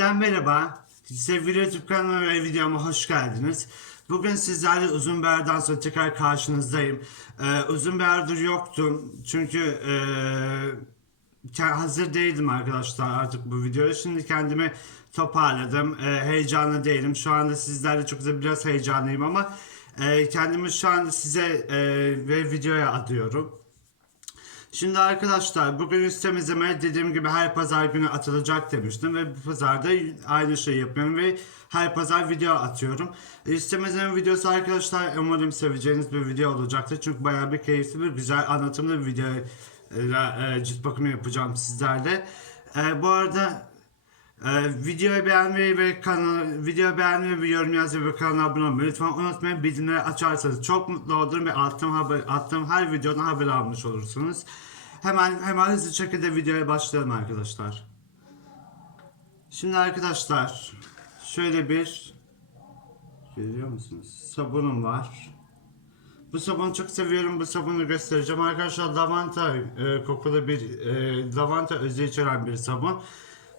Yeniden merhaba. Sevgili YouTube kanalıma ve videoma hoş geldiniz. Bugün sizlerle uzun bir aradan sonra tekrar karşınızdayım. Ee, uzun bir aradır yoktum. Çünkü ee, hazır değildim arkadaşlar artık bu videoya. Şimdi kendimi toparladım. Ee, heyecanlı değilim. Şu anda sizlerle çok güzel biraz heyecanlıyım ama ee, kendimi şu anda size ee, ve videoya adıyorum. Şimdi arkadaşlar bugün üst temizleme dediğim gibi her pazar günü atılacak demiştim ve bu pazarda aynı şeyi yapıyorum ve her pazar video atıyorum. Üst temizleme videosu arkadaşlar umarım seveceğiniz bir video olacaktır. Çünkü bayağı bir keyifli bir güzel anlatımlı bir video e, cilt bakımı yapacağım sizlerle. E, bu arada ee, videoyu beğenmeyi ve kanal video beğenmeyi ve yorum yazmayı ve kanala abone olmayı lütfen unutmayın. Bildirimleri açarsanız çok mutlu olurum ve attığım haber attığım her videodan haber almış olursunuz. Hemen hemen hızlı şekilde videoya başlayalım arkadaşlar. Şimdi arkadaşlar şöyle bir görüyor musunuz? Sabunum var. Bu sabunu çok seviyorum. Bu sabunu göstereceğim. Arkadaşlar lavanta e, kokulu bir e, lavanta özü içeren bir sabun.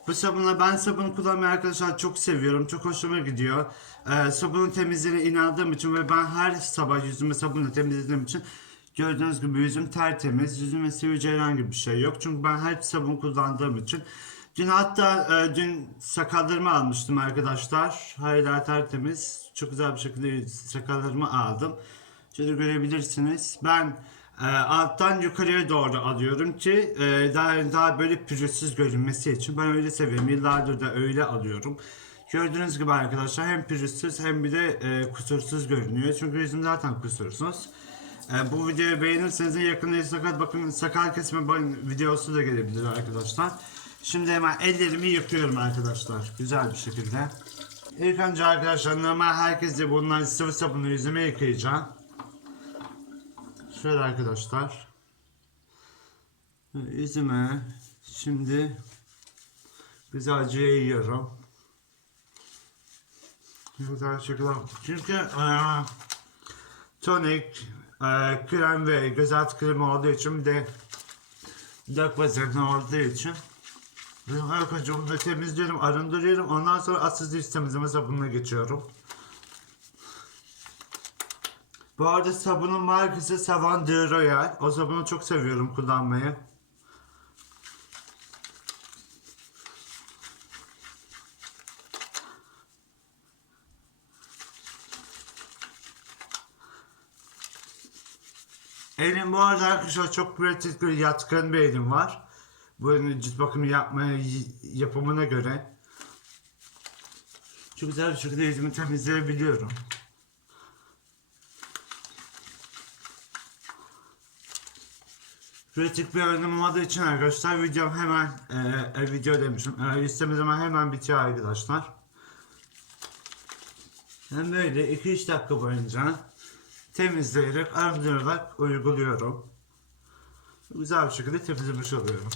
Bu sabunla ben sabun kullanmayı arkadaşlar çok seviyorum. Çok hoşuma gidiyor. E, sabunun temizliğine inandığım için ve ben her sabah yüzümü sabunla temizlediğim için gördüğünüz gibi yüzüm tertemiz. Yüzüme sivilce herhangi bir şey yok. Çünkü ben her sabun kullandığım için. Dün hatta e, dün sakallarımı almıştım arkadaşlar. Hala tertemiz. Çok güzel bir şekilde sakallarımı aldım. Şöyle görebilirsiniz. Ben e, alttan yukarıya doğru alıyorum ki e, daha daha böyle pürüzsüz görünmesi için. Ben öyle seviyorum. Yıllardır da öyle alıyorum. Gördüğünüz gibi arkadaşlar hem pürüzsüz hem bir de e, kusursuz görünüyor. Çünkü yüzüm zaten kusursuz. E, bu videoyu beğenirseniz yakında sakal bakın sakal kesme videosu da gelebilir arkadaşlar. Şimdi hemen ellerimi yıkıyorum arkadaşlar. Güzel bir şekilde. İlk önce arkadaşlar normal herkes de bundan sıvı sabunla yüzümü yıkayacağım. Şöyle arkadaşlar. Yüzüme şimdi güzelce yiyorum. Güzel şekilde. Çünkü eee tonik, eee, krem ve göz altı kremi olduğu için bir de dudak bazarını olduğu için Arkadaşlar bunu da temizliyorum, arındırıyorum. Ondan sonra asıl diş temizleme sabununa geçiyorum. Bu arada sabunun markası Savon de Royal. O sabunu çok seviyorum kullanmayı. Elim bu arada arkadaşlar çok pratik bir yatkın bir elim var. Bu elin cilt bakımı yapmaya yapımına göre. Çok güzel bir şekilde yüzümü temizleyebiliyorum. Pratik bir önlem olmadığı için arkadaşlar videom hemen e, e, video demişim. E, yüz zaman hemen bitiyor arkadaşlar. Ben böyle 2-3 dakika boyunca temizleyerek arındırarak uyguluyorum. Güzel bir şekilde temizlemiş oluyorum.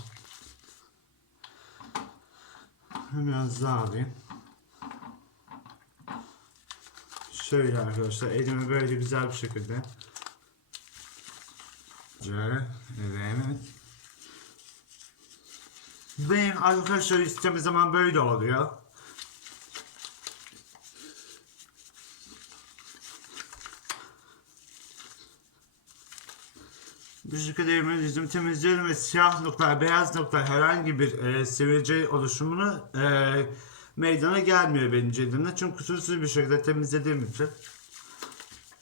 Biraz daha alayım. Şöyle arkadaşlar elimi böyle güzel bir şekilde Şöyle, evet. Benim arkadaşlar istediğim zaman böyle oluyor. Elimi yüzümü temizliyorum ve siyah noktalar, beyaz noktalar herhangi bir e, sivilce oluşumunu e, meydana gelmiyor benim cildimde. Çünkü kusursuz bir şekilde temizlediğim için.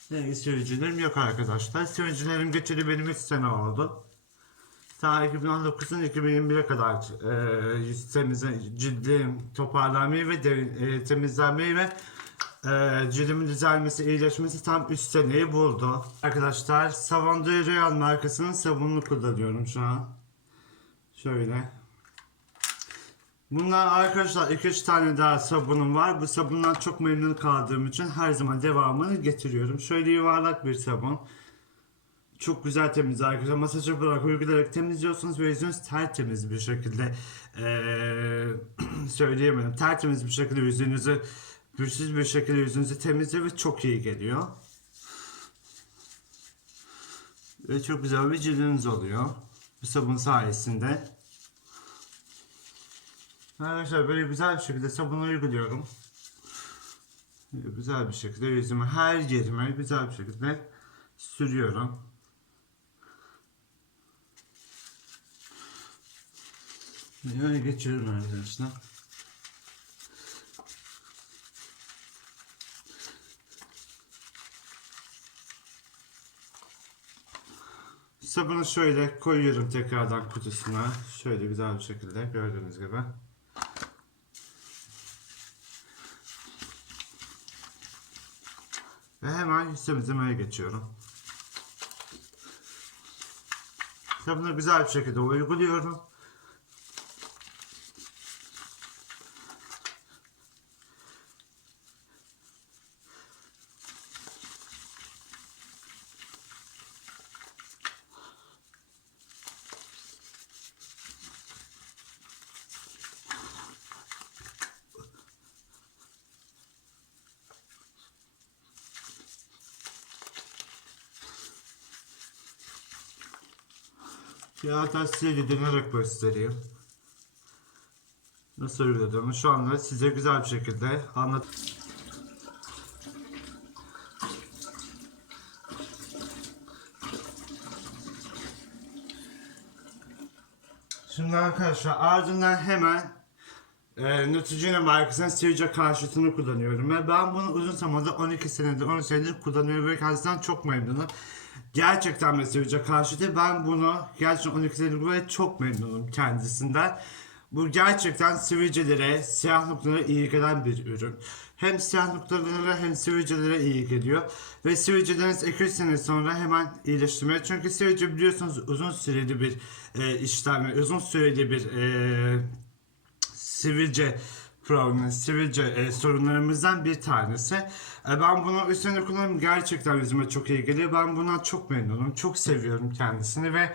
Yani sivilcelerim yok arkadaşlar. Sivilcelerim geçeli benim 3 sene oldu. Ta 2019'dan 2021'e kadar e, temizle, cildim toparlanmayı ve de, e, temizlenmeyi ve e, cildimin düzelmesi, iyileşmesi tam 3 seneyi buldu. Arkadaşlar Savon de Royal markasının sabununu kullanıyorum şu an. Şöyle. Bunlar arkadaşlar 2-3 tane daha sabunum var. Bu sabundan çok memnun kaldığım için her zaman devamını getiriyorum. Şöyle yuvarlak bir sabun. Çok güzel temizliyor arkadaşlar. Masaj yaparak uygulayarak temizliyorsunuz ve yüzünüz tertemiz bir şekilde eee söyleyemedim. Tertemiz bir şekilde yüzünüzü pürsüz bir şekilde yüzünüzü temizliyor ve çok iyi geliyor. Ve çok güzel bir cildiniz oluyor. Bu sabun sayesinde. Arkadaşlar böyle güzel bir şekilde sabunu uyguluyorum. Güzel bir şekilde yüzüme her yerime güzel bir şekilde sürüyorum. Böyle geçiyorum arkadaşlar. Sabunu şöyle koyuyorum tekrardan kutusuna. Şöyle güzel bir şekilde gördüğünüz gibi. Ve hemen temizlemeye geçiyorum. Sabunu güzel bir şekilde uyguluyorum. Ya da size de denerek göstereyim. Nasıl uyguladığımı şu anda size güzel bir şekilde anlat. Şimdi arkadaşlar ardından hemen e, Neutrogena markasının sivilce karşıtını kullanıyorum ve ben bunu uzun zamandır 12 senedir 10 senedir kullanıyorum ve kendisinden çok memnunum. Gerçekten bir sivilce karşıtı ben bunu gerçekten 12 senedir ve çok memnunum kendisinden. Bu gerçekten sivilcelere, siyah noktalara iyi gelen bir ürün. Hem siyah noktalara hem sivilcelere iyi geliyor. Ve sivilceleriniz 2 sene sonra hemen iyileştirmeye. Çünkü sivilce biliyorsunuz uzun süreli bir e, işlem, uzun süreli bir e, sivilce problemi, sivilce e, sorunlarımızdan bir tanesi. E, ben bunu üstüne kullanıyorum. Gerçekten yüzüme çok geliyor. Ben bundan çok memnunum. Çok seviyorum kendisini ve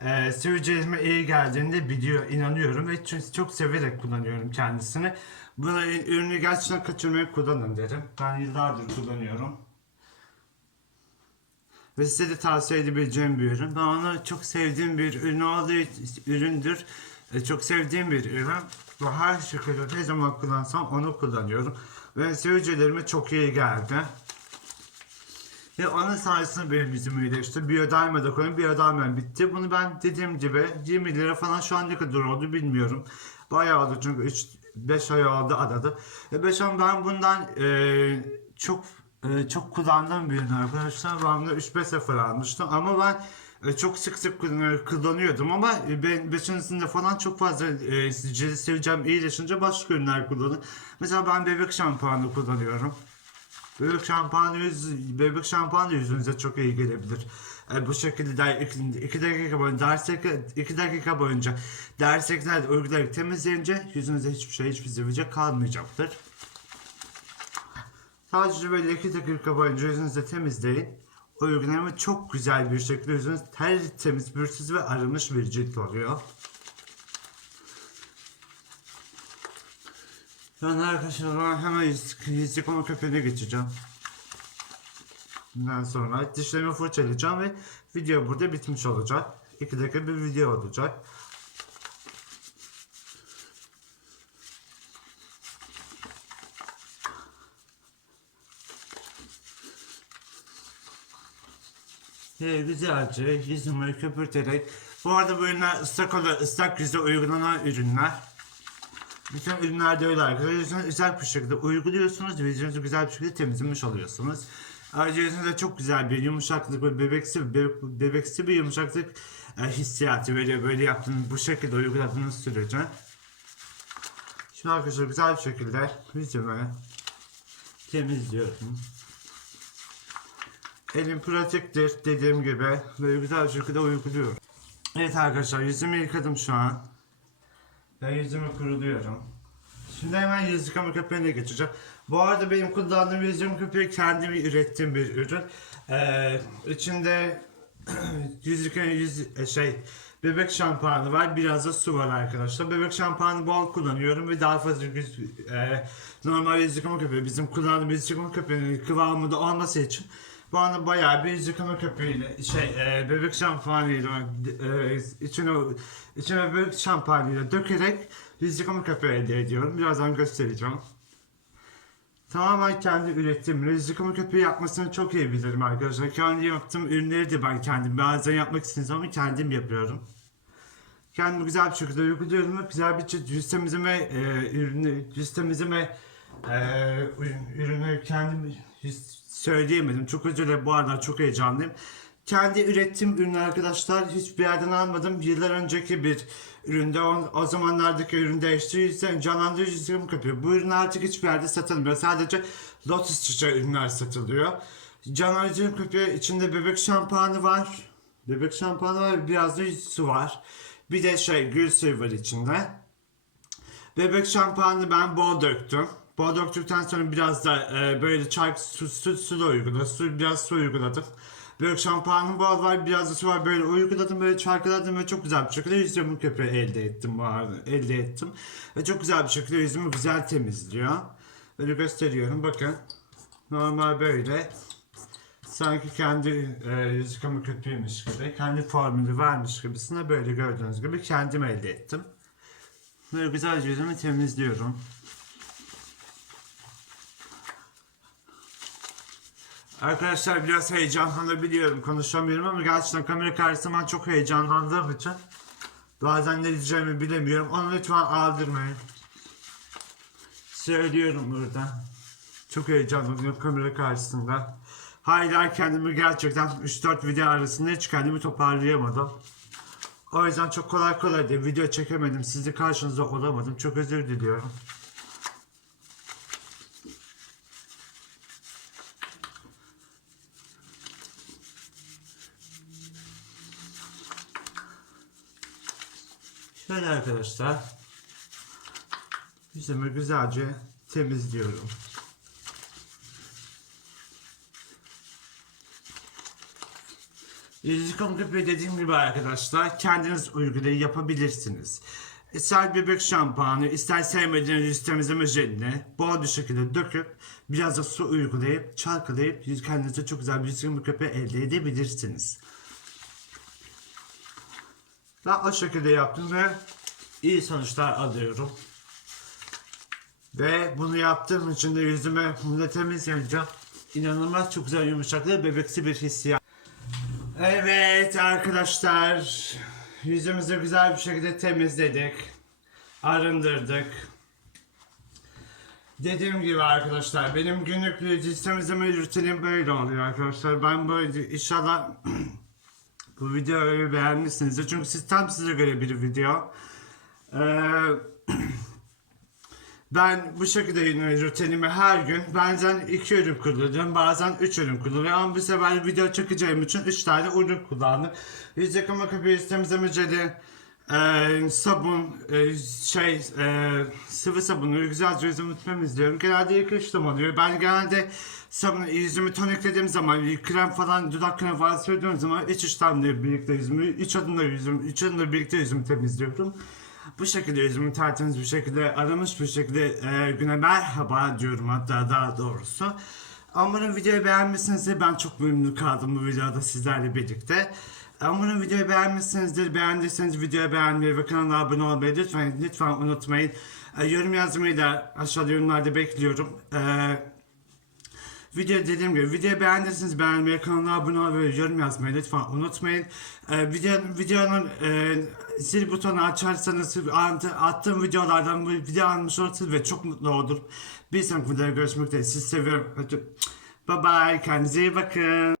e, sivilcelerime iyi geldiğini biliyor, inanıyorum ve çok, çok severek kullanıyorum kendisini. Bu ürünü gerçekten kaçırmayı kullanın derim. Ben yıllardır kullanıyorum. Ve size de tavsiye edebileceğim bir ürün. Ben onu çok sevdiğim bir ürün olduğu üründür. E, çok sevdiğim bir ürün. Ve her şekilde ne zaman kullansam onu kullanıyorum. Ve sivilcelerime çok iyi geldi. Ve onun sayesinde benim yüzüm iyileşti. Bioderma'da koyun. Bioderma bitti. Bunu ben dediğim gibi 20 lira falan şu an ne kadar oldu bilmiyorum. Bayağı oldu çünkü 3 5 ay oldu adadı. Ve 5 ay ben bundan e, çok e, çok kullandığım bir ürün arkadaşlar. Ben bunu 3-5 sefer almıştım ama ben çok sık sık kullan- kullanıyordum ama e, ben 5. sınıfta falan çok fazla e, cildi seveceğim iyileşince başka ürünler kullanıyorum. Mesela ben bebek şampuanı kullanıyorum. Bebek şampuanı yüz, bebek şampuanı yüzünüze çok iyi gelebilir. E, bu şekilde der, iki, iki dakika boyunca dersek iki dakika boyunca derseklerde uygulayarak temizleyince yüzünüze hiçbir şey hiçbir sivilce kalmayacaktır. Sadece böyle iki dakika boyunca yüzünüzü temizleyin. Uygulama çok güzel bir şekilde yüzünüz tertemiz, pürsüz ve arınmış bir cilt oluyor. Yani arkadaşlar ben hemen yüz, yüz yıkama köpeğine geçeceğim. Bundan sonra dişlerimi fırçalayacağım ve video burada bitmiş olacak. 2 dakika bir video olacak. Güzelce yüzümü köpürterek bu arada bu ürünler ıslak, olarak- ıslak yüze uygulanan ürünler. Bütün ürünlerde öyle arkadaşlar. Güzel bir şekilde uyguluyorsunuz yüzünüzü güzel bir şekilde temizlemiş oluyorsunuz. Ayrıca yüzünüze çok güzel bir yumuşaklık ve bebeksi, bebek, bebeksi bir yumuşaklık e, hissiyatı veriyor. Böyle yaptığınız, bu şekilde uyguladığınız sürece. Şimdi arkadaşlar güzel bir şekilde yüzümü temizliyorum. Elim pratiktir dediğim gibi böyle güzel bir şekilde uyguluyorum. Evet arkadaşlar yüzümü yıkadım şu an. Ben yüzümü kuruluyorum. Şimdi hemen yüz yıkama köpüğüne geçeceğim. Bu arada benim kullandığım yüz köpüğü kendim ürettiğim bir ürün. Ee, içinde yüz yıkama yüz e, şey bebek şampuanı var biraz da su var arkadaşlar. Bebek şampuanı bol kullanıyorum ve daha fazla yüz, e, normal yüz yıkama köpüğü bizim kullandığımız yüz yıkama köpüğünün kıvamında olması için Bu anda bayağı bir yıkama köpüğüyle, şey, e, bebek şampuanıyla, e, içine, içine bebek şampuanıyla dökerek yüz yıkama köpüğü elde ediyorum. Birazdan göstereceğim. Tamamen kendi ürettiğim yüz köpüğü yapmasını çok iyi bilirim arkadaşlar. Kendi yaptığım ürünleri de ben kendim bazen yapmak istediğim zaman kendim yapıyorum. Kendimi güzel bir şekilde uyguluyorum ve güzel bir yüz temizleme e, ürünü, yüz temizleme e, ürün- ürünü kendim söyleyemedim. Çok özür dilerim bu arada çok heyecanlıyım. Kendi ürettiğim ürünler arkadaşlar hiçbir yerden almadım. Yıllar önceki bir üründe o, o zamanlardaki ürün değiştirici canlandırıcı yüzüm kapıyor. Bu ürünler artık hiçbir yerde satılmıyor. Sadece Lotus çiçeği ürünler satılıyor. Canlandırıcı kapıyor. içinde bebek şampuanı var. Bebek şampuanı var. Biraz da su var. Bir de şey gül suyu var içinde. Bebek şampuanını ben bol döktüm. Bol döktükten sonra biraz da e, böyle çay su, su, su da uyguladım. Su, biraz su uyguladım. Bebek şampuanım bol var, biraz da su var. Böyle uyguladım, böyle çarkıladım ve çok güzel bir şekilde yüzümü köpüğü elde ettim bu arada. Elde ettim. Ve çok güzel bir şekilde yüzümü güzel temizliyor. Böyle gösteriyorum bakın. Normal böyle. Sanki kendi e, yüz yıkama köpüğüymüş gibi, kendi formülü vermiş gibisine böyle gördüğünüz gibi kendim elde ettim. Böyle güzelce yüzümü temizliyorum. Arkadaşlar biraz heyecanlanabiliyorum, konuşamıyorum ama gerçekten kamera karşısında çok heyecanlandığım için bazen ne diyeceğimi bilemiyorum. Onu lütfen aldırmayın. Söylüyorum burada. Çok heyecanlanıyorum kamera karşısında. Hala kendimi gerçekten 3-4 video arasında hiç kendimi toparlayamadım. O yüzden çok kolay kolay da video çekemedim. Sizi karşınızda olamadım. Çok özür diliyorum. Şöyle arkadaşlar. Yüzümü güzelce temizliyorum. Yüz yıkama köpüğü dediğim gibi arkadaşlar kendiniz uygulayıp yapabilirsiniz. İster bebek şampuanı, ister sevmediğiniz yüz temizleme jelini bol bir şekilde döküp biraz da su uygulayıp çalkalayıp kendinize çok güzel bir yüz köpüğü elde edebilirsiniz. Ben o şekilde yaptım ve iyi sonuçlar alıyorum. Ve bunu yaptığım için de yüzüme bunu temizleyince inanılmaz çok güzel yumuşak ve bebeksi bir hissiyat. Evet arkadaşlar yüzümüzü güzel bir şekilde temizledik. Arındırdık. Dediğim gibi arkadaşlar benim günlük yüz temizleme rutinim böyle oluyor arkadaşlar. Ben böyle inşallah bu videoyu beğenmişsinizdir. Çünkü siz tam size göre bir video. Ee, ben bu şekilde rutinimi her gün bazen iki ürün kullanıyorum bazen üç ürün kullanıyorum ama bu sefer video çekeceğim için üç tane ürün kullandım. Yüz yıkama köpüğü temizleme jeli, e, sabun, e, şey, e, sıvı sabunu güzelce yüzümü temizliyorum. Genelde ilk işlem oluyor. Ben genelde sabun, yüzümü toniklediğim zaman, krem falan, dudak kremi falan sürdüğüm zaman iç işlemle birlikte yüzümü, iç adımla yüzümü, iç adımla birlikte yüzümü temizliyorum. Bu şekilde yüzümü tertemiz bir şekilde aramış bir şekilde e, güne merhaba diyorum hatta daha doğrusu. Umarım videoyu beğenmişsinizdir. Ben çok memnun kaldım bu videoda sizlerle birlikte. Umarım videoyu beğenmişsinizdir. Beğendiyseniz videoyu beğenmeyi ve kanala abone olmayı lütfen lütfen unutmayın. E, yorum yazmayı da aşağıda yorumlarda bekliyorum. E, Video dediğim gibi videoyu beğendiyseniz beğenmeyi, kanala abone olmayı ve yorum yazmayı lütfen unutmayın. Ee, video, videonun e, zil butonu açarsanız at- attığım videolardan bu video almış olursunuz ve çok mutlu olurum. Bir sonraki videoda görüşmek üzere. Sizi seviyorum. Öptüm. Bye bye. Kendinize iyi bakın.